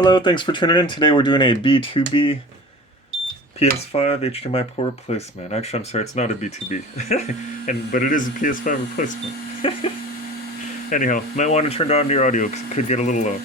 Hello, thanks for tuning in. Today we're doing a B2B PS5 HDMI port replacement. Actually, I'm sorry, it's not a B2B, but it is a PS5 replacement. Anyhow, might want to turn down your audio because it could get a little low.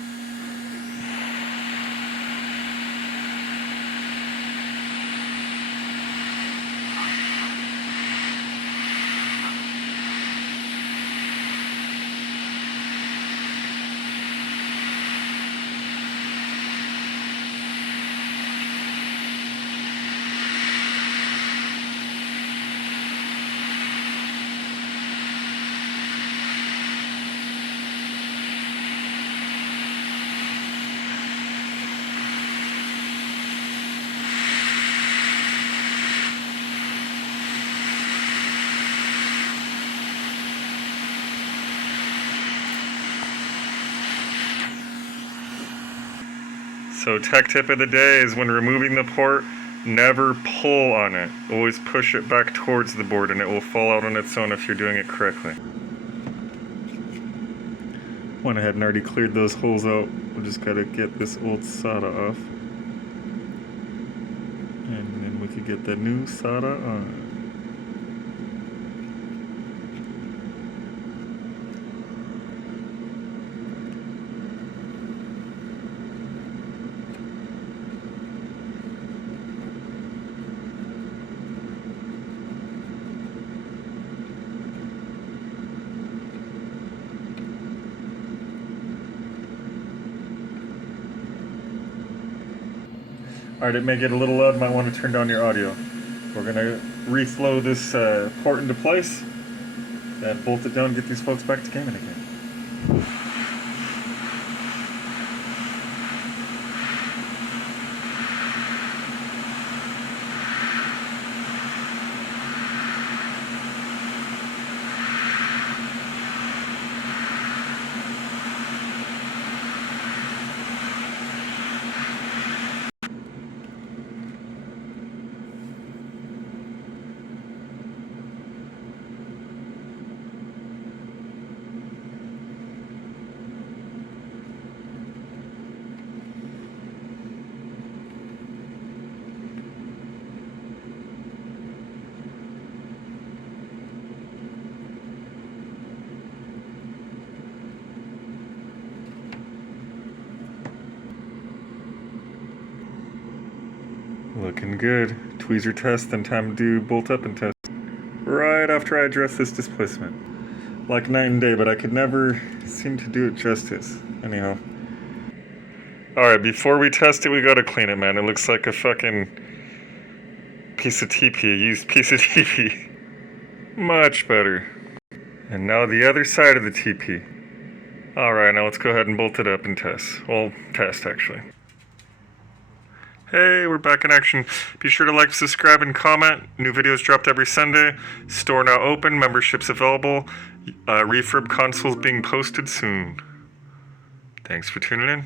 So tech tip of the day is when removing the port, never pull on it. Always push it back towards the board and it will fall out on its own if you're doing it correctly. Went ahead and already cleared those holes out. We just gotta get this old SATA off. And then we could get the new SATA on. Alright, it may get a little loud, might want to turn down your audio. We're going to reflow this port into place and bolt it down and get these folks back to gaming again. Looking good. Tweezer test, then time to do bolt up and test. Right after I address this displacement. Like night and day, but I could never seem to do it justice. Anyhow. Alright, before we test it, we gotta clean it, man. It looks like a fucking piece of TP, a used piece of TP. Much better. And now the other side of the TP. Alright, now let's go ahead and bolt it up and test. Well, test actually. Hey, we're back in action. Be sure to like, subscribe, and comment. New videos dropped every Sunday. Store now open. Memberships available. Refurb consoles being posted soon. Thanks for tuning in.